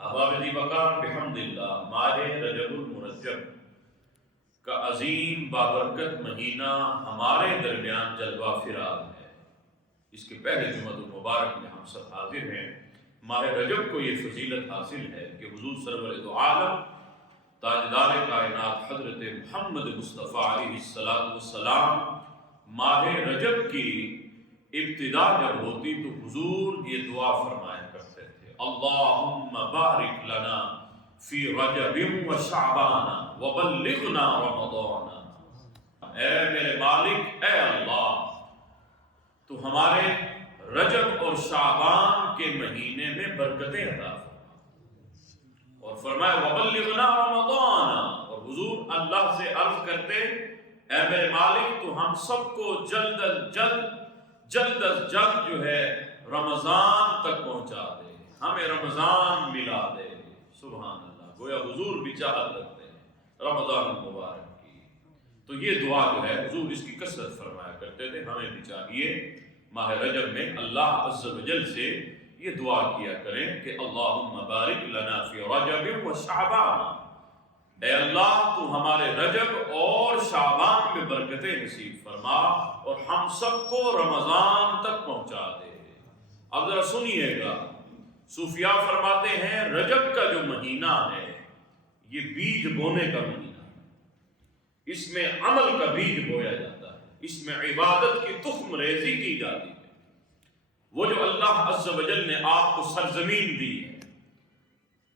احباب دی وقار بحمدللہ ماہ رجب المرجب کا عظیم بابرکت مہینہ ہمارے درمیان جلوہ فراق ہے۔ اس کے پہلے جمعہ المبارک میں ہم سب حاضر ہیں۔ ماہ رجب کو یہ فضیلت حاصل ہے کہ حضور سرور دو عالم تاجدار کائنات حضرت محمد مصطفیٰ علیہ السلام ماہ رجب کی ابتدا جب ہوتی تو حضور یہ دعا فرمایا کرتے تھے، اللہم بارک لنا فی رجب و شعبان وبلغنا رمضان۔ اے میرے مالک، اے اللہ، تو ہمارے رجب اور شعبان کے مہینے میں برکتیں عطا فرما، اور فرمایا وبلغنا رمضان، اور حضور اللہ سے عرض کرتے، اے میرے مالک تو ہم سب کو جلد از جلد جو ہے رمضان تک پہنچا دے، ہمیں رمضان ملا دے۔ سبحان اللہ، گویا حضور بھی چاہت رکھتے ہیں رمضان المبارک کی۔ تو یہ دعا جو ہے حضور اس کی کثرت فرمایا کرتے تھے۔ ہمیں بھی چاہیے ماہ رجب میں اللہ عز و جل سے یہ دعا کیا کریں کہ اللہم بارک لنا فی رجب و شعبان، اے اللہ تو ہمارے رجب اور شعبان میں برکتیں نصیب فرما اور ہم سب کو رمضان تک پہنچا دے۔ اب ذرا سنیے گا، صوفیاء فرماتے ہیں رجب کا جو مہینہ ہے یہ بیج بونے کا مہینہ ہے، اس میں عمل کا بیج بویا جاتا ہے، اس میں عبادت کی تخم ریزی کی جاتی ہے۔ وہ جو اللہ عز و جل نے آپ کو سرزمین دی ہے،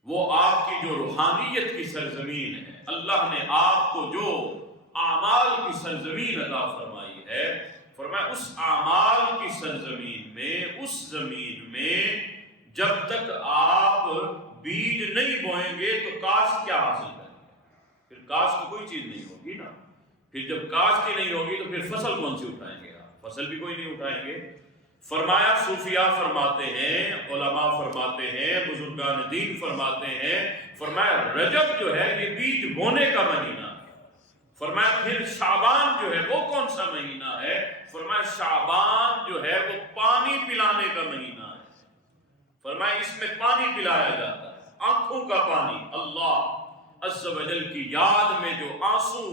وہ آپ کی جو روحانیت کی سرزمین ہے، اللہ نے آپ کو جو اعمال کی سرزمین عطا فرمائی ہے، فرمایا اس اعمال کی سرزمین میں، اس زمین میں جب تک آپ بیج نہیں بوئیں گے تو کاشت کیا حاصل کریں گے؟ پھر کاشت کی کوئی چیز نہیں ہوگی نا۔ پھر جب کاشت ہی نہیں ہوگی تو پھر فصل کون سی اٹھائیں گے آپ؟ فصل بھی کوئی نہیں اٹھائیں گے۔ فرمایا صوفیاء فرماتے ہیں، علماء فرماتے ہیں، بزرگان دین فرماتے ہیں، فرمایا رجب جو ہے یہ بیج بونے کا مہینہ ہے۔ فرمایا پھر شعبان جو ہے وہ کون سا مہینہ ہے؟ فرمایا شعبان جو ہے وہ پانی پلانے کا مہینہ ہے۔ فرمایا اس میں پانی پلایا جاتا ہے، آنکھوں کا پانی۔ اللہ عز و جل کی یاد میں جو آنسو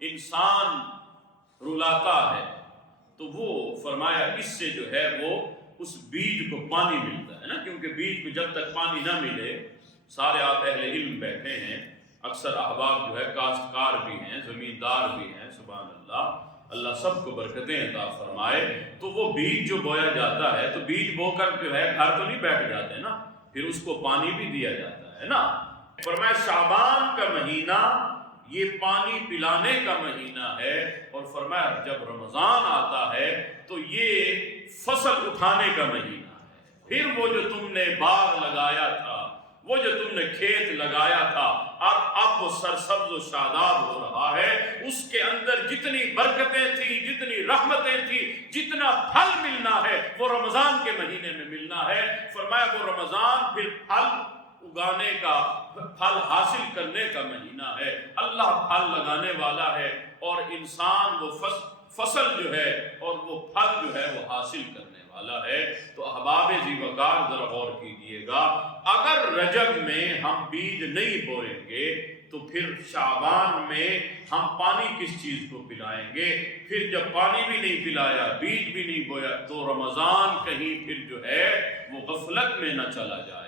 انسان رلاتا ہے تو وہ فرمایا اس سے جو ہے وہ اس بیج کو پانی ملتا ہے نا، کیونکہ بیج کو جب تک پانی نہ ملے، سارے آپ اہل علم بیٹھے ہیں، اکثر احباب جو ہے کاشتکار بھی ہیں، زمیندار بھی ہیں، سبحان اللہ، اللہ سب کو برکتیں عطا فرمائے۔ تو وہ بیج جو بویا جاتا ہے تو بیج بو کر جو ہے گھر تو نہیں بیٹھ جاتے نا، پھر اس کو پانی بھی دیا جاتا ہے نا۔ فرمایا شعبان کا مہینہ یہ پانی پلانے کا مہینہ ہے، اور فرمایا جب رمضان آتا ہے تو یہ فصل اٹھانے کا مہینہ ہے۔ پھر وہ جو تم نے باغ لگایا تھا، وہ جو تم نے کھیت لگایا تھا، اور اب وہ سرسبز و شاداب ہو رہا ہے، اس کے اندر جتنی برکتیں تھیں، جتنی رحمتیں تھیں، جتنا پھل ملنا ہے وہ رمضان کے مہینے میں ملنا ہے۔ فرمایا وہ رمضان پھر پھل اگانے کا، پھل حاصل کرنے کا مہینہ ہے۔ اللہ پھل لگانے والا ہے اور انسان وہ فصل جو ہے اور وہ پھل جو ہے وہ حاصل کرنے والا ہے۔ تو احباب ذی وقار ذرا غور کیجئے گا، اگر رجب میں ہم بیج نہیں بوئیں گے تو پھر شعبان میں ہم پانی کس چیز کو پلائیں گے؟ پھر جب پانی بھی نہیں پلایا، بیج بھی نہیں بویا، تو رمضان کہیں پھر جو ہے وہ غفلت میں نہ چلا جائے۔